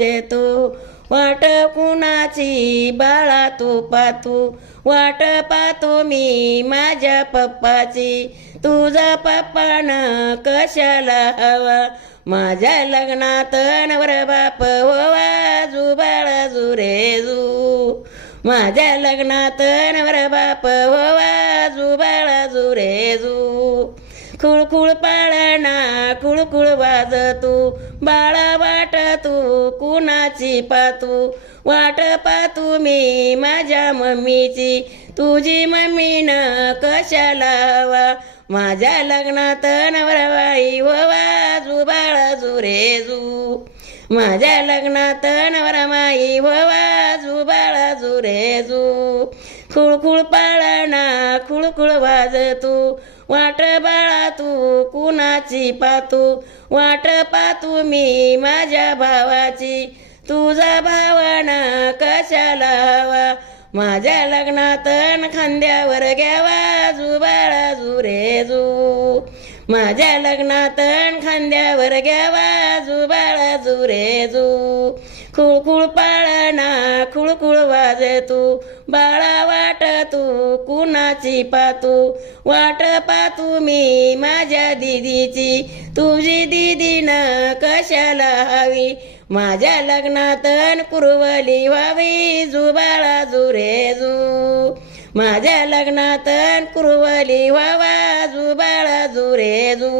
वाजतो वाट कुणाची बाळा तू पातू वाट पाहतो मी माझ्या पप्पाची तुझा पप्पा न कशाला हवा माझ्या लग्नात नवर बाप होवा जुबाळा जुरेजू माझ्या लग्नात नवर बाप होवा जुबाळा जुरेजू खुळखुळ पाळणा खुळखुळ वाजतू बाळा वाट तू कुणाची पातू वाट पातू मी माझ्या मम्मीची तुझी मम्मी न कशाला हवा माझ्या लग्नात नवराबाई होवा जुबाळा जुरेजू माझ्या लग्नात नवराबाई होवा जुबाळा जुरेजू खुळखुळ पाळणा खुळखुळ वाजतू वाट बाळा तू कुणाची पातू वाट पातू मी माझ्या भावाची तुझा भावना कशाला हवा माझ्या लग्नात खांद्यावर घ्यावा जुबाळा जुरेजू माझ्या लग्नात खांद्यावर घ्यावा जुबाळा जुरेजू खुळखुळ पाळणा खुळखुळ वाजतू बाळा वाट तू कुणाची पातू वाट पातू मी माझ्या दीदीची तुझी दीदी न कशाला हवी माझ्या लग्नात कुरवली व्हावी जुबाळा जुरेजू माझ्या लग्नात कुरवली व्हावा जुबाळा जुरेजू